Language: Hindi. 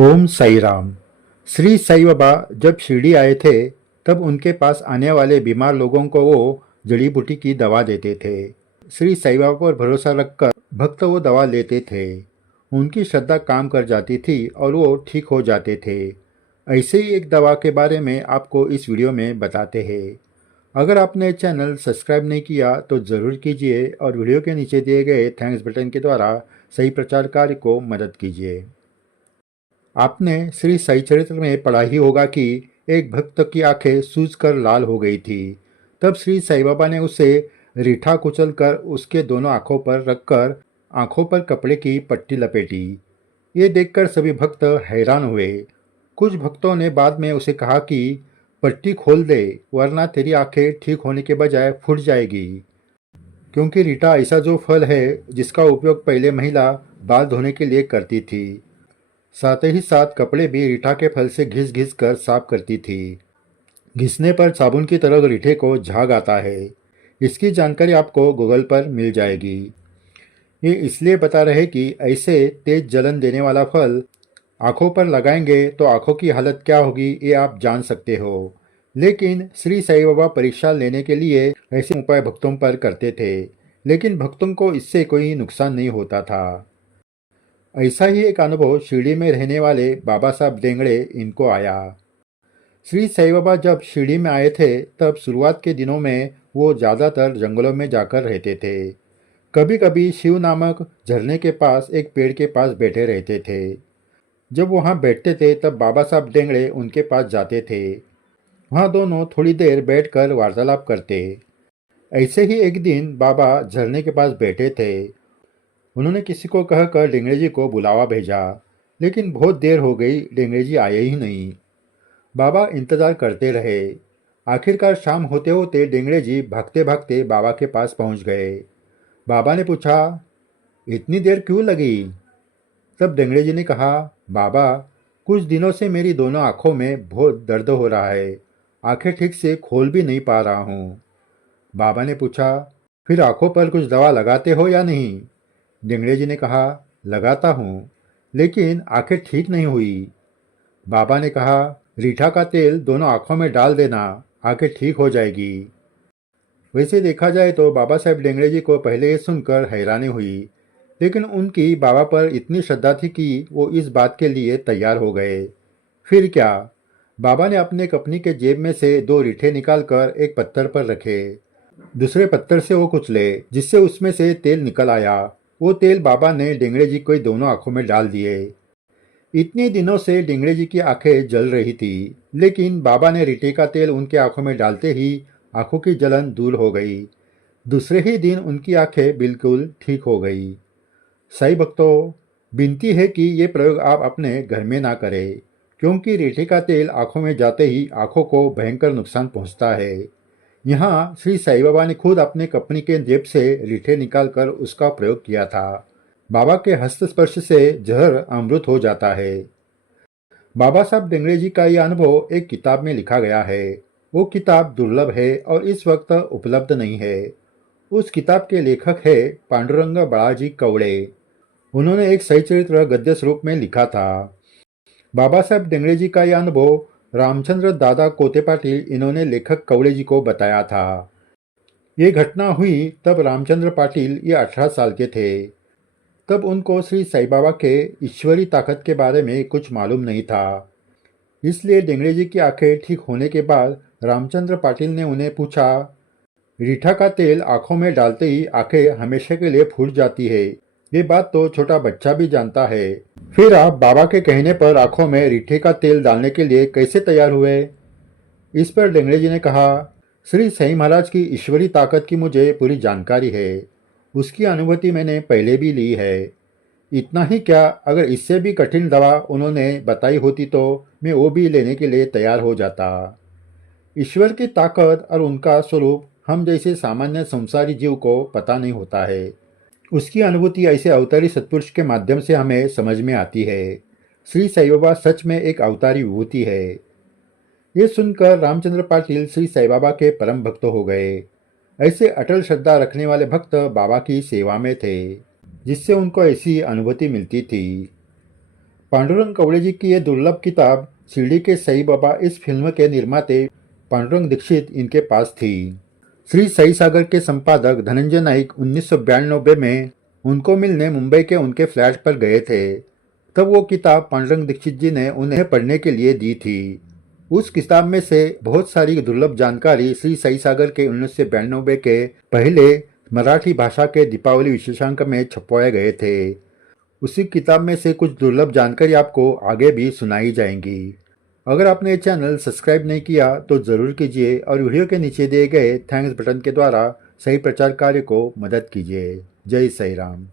ओम साई राम। श्री साई बाबा जब शिरडी आए थे तब उनके पास आने वाले बीमार लोगों को वो जड़ी बूटी की दवा देते थे। श्री साई बाबा पर भरोसा रखकर भक्त वो दवा लेते थे। उनकी श्रद्धा काम कर जाती थी और वो ठीक हो जाते थे। ऐसे ही एक दवा के बारे में आपको इस वीडियो में बताते हैं। अगर आपने चैनल सब्सक्राइब नहीं किया तो ज़रूर कीजिए और वीडियो के नीचे दिए गए थैंक्स बटन के द्वारा सही प्रचार कार्य को मदद कीजिए। आपने श्री साई चरित्र में पढ़ा ही होगा कि एक भक्त की आंखें सूजकर लाल हो गई थी। तब श्री साई बाबा ने उसे रीठा कुचल कर उसके दोनों आंखों पर रखकर आंखों पर कपड़े की पट्टी लपेटी। ये देखकर सभी भक्त हैरान हुए। कुछ भक्तों ने बाद में उसे कहा कि पट्टी खोल दे वरना तेरी आंखें ठीक होने के बजाय फूट जाएगी, क्योंकि रीठा ऐसा जो फल है जिसका उपयोग पहले महिला बाल धोने के लिए करती थी। साथ ही साथ कपड़े भी रीठा के फल से घिस घिस कर साफ करती थी। घिसने पर साबुन की तरह रीठे को झाग आता है। इसकी जानकारी आपको गूगल पर मिल जाएगी। ये इसलिए बता रहे कि ऐसे तेज जलन देने वाला फल आंखों पर लगाएंगे तो आंखों की हालत क्या होगी ये आप जान सकते हो। लेकिन श्री साई बाबा परीक्षा लेने के लिए ऐसे उपाय भक्तों पर करते थे, लेकिन भक्तों को इससे कोई नुकसान नहीं होता था। ऐसा ही एक अनुभव शिरडी में रहने वाले बाबा साहब डेंगड़े इनको आया। श्री साई बाबा जब शिरडी में आए थे तब शुरुआत के दिनों में वो ज़्यादातर जंगलों में जाकर रहते थे। कभी कभी शिव नामक झरने के पास एक पेड़ के पास बैठे रहते थे। जब वहाँ बैठते थे तब बाबा साहब डेंगड़े उनके पास जाते थे। वहाँ दोनों थोड़ी देर बैठकर वार्तालाप करते। ऐसे ही एक दिन बाबा झरने के पास बैठे थे। उन्होंने किसी को कहकर डेंगड़े जी को बुलावा भेजा, लेकिन बहुत देर हो गई, डेंगड़े जी आए ही नहीं। बाबा इंतजार करते रहे। आखिरकार शाम होते होते डेंगड़े जी भागते भागते बाबा के पास पहुंच गए। बाबा ने पूछा, इतनी देर क्यों लगी? तब डेंगड़े जी ने कहा, बाबा कुछ दिनों से मेरी दोनों आंखों में बहुत दर्द हो रहा है, आंखें ठीक से खोल भी नहीं पा रहा हूँ। बाबा ने पूछा, फिर आंखों पर कुछ दवा लगाते हो या नहीं? डेंगड़े जी ने कहा, लगाता हूँ, लेकिन आंखें ठीक नहीं हुई। बाबा ने कहा, रीठा का तेल दोनों आंखों में डाल देना, आंखें ठीक हो जाएगी। वैसे देखा जाए तो बाबा साहब डेंगड़े जी को पहले ये सुनकर हैरानी हुई, लेकिन उनकी बाबा पर इतनी श्रद्धा थी कि वो इस बात के लिए तैयार हो गए। फिर क्या, बाबा ने अपने कपनी के जेब में से दो रीठे निकालकर एक पत्थर पर रखे। दूसरे पत्थर से वो कुचले, जिससे उसमें से तेल निकल आया। वो तेल बाबा ने डेंगड़े जी को दोनों आंखों में डाल दिए। इतने दिनों से डेंगड़े जी की आंखें जल रही थी, लेकिन बाबा ने रीठे का तेल उनके आंखों में डालते ही आंखों की जलन दूर हो गई। दूसरे ही दिन उनकी आंखें बिल्कुल ठीक हो गई। साई भक्तों, विनती है कि ये प्रयोग आप अपने घर में ना करें, क्योंकि रीठे का तेल आंखों में जाते ही आंखों को भयंकर नुकसान पहुंचता है। यहाँ श्री साई बाबा ने खुद अपने कपनी के जेब से रीठे निकालकर उसका प्रयोग किया था। बाबा के हस्तस्पर्श से जहर अमृत हो जाता है। बाबा साहब डेंगड़े जी का यह अनुभव एक किताब में लिखा गया है। वो किताब दुर्लभ है और इस वक्त उपलब्ध नहीं है। उस किताब के लेखक है पांडुरंग बालाजी कवड़े। उन्होंने एक सही चरित्र गद्य स्वरूप में लिखा था। बाबा साहब डेंगड़े जी का यह अनुभव रामचंद्र दादा कोते पाटिल इन्होंने लेखक कवड़े जी को बताया था। ये घटना हुई तब रामचंद्र पाटिल ये 18 साल के थे। तब उनको श्री साई बाबा के ईश्वरी ताकत के बारे में कुछ मालूम नहीं था। इसलिए डेंगड़े जी की आंखें ठीक होने के बाद रामचंद्र पाटिल ने उन्हें पूछा, रीठा का तेल आंखों में डालते ही आंखें हमेशा के लिए फूट जाती है, ये बात तो छोटा बच्चा भी जानता है। फिर आप बाबा के कहने पर आंखों में रीठे का तेल डालने के लिए कैसे तैयार हुए? इस पर डेंगड़े जी ने कहा, श्री साई महाराज की ईश्वरी ताकत की मुझे पूरी जानकारी है। उसकी अनुभूति मैंने पहले भी ली है। इतना ही क्या, अगर इससे भी कठिन दवा उन्होंने बताई होती तो मैं वो भी लेने के लिए तैयार हो जाता। ईश्वर की ताकत और उनका स्वरूप हम जैसे सामान्य संसारी जीव को पता नहीं होता है। उसकी अनुभूति ऐसे अवतारी सत्पुरुष के माध्यम से हमें समझ में आती है। श्री साई बाबा सच में एक अवतारी विभूति है। ये सुनकर रामचंद्र पाटिल श्री साई बाबा के परम भक्त हो गए। ऐसे अटल श्रद्धा रखने वाले भक्त बाबा की सेवा में थे, जिससे उनको ऐसी अनुभूति मिलती थी। पांडुरंग कवड़े जी की ये दुर्लभ किताब शिरडी के साई बाबा इस फिल्म के निर्माते पांडुरंग दीक्षित इनके पास थी। श्री साई सागर के संपादक धनंजय नाइक 1992 में उनको मिलने मुंबई के उनके फ्लैट पर गए थे। तब वो किताब पांडुरंग दीक्षित जी ने उन्हें पढ़ने के लिए दी थी। उस किताब में से बहुत सारी दुर्लभ जानकारी श्री साई सागर के 1992 के पहले मराठी भाषा के दीपावली विशेषांक में छपवाए गए थे। उसी किताब में से कुछ दुर्लभ जानकारी आपको आगे भी सुनाई जाएंगी। अगर आपने ये चैनल सब्सक्राइब नहीं किया तो ज़रूर कीजिए और वीडियो के नीचे दिए गए थैंक्स बटन के द्वारा सही प्रचार कार्य को मदद कीजिए। जय साई राम।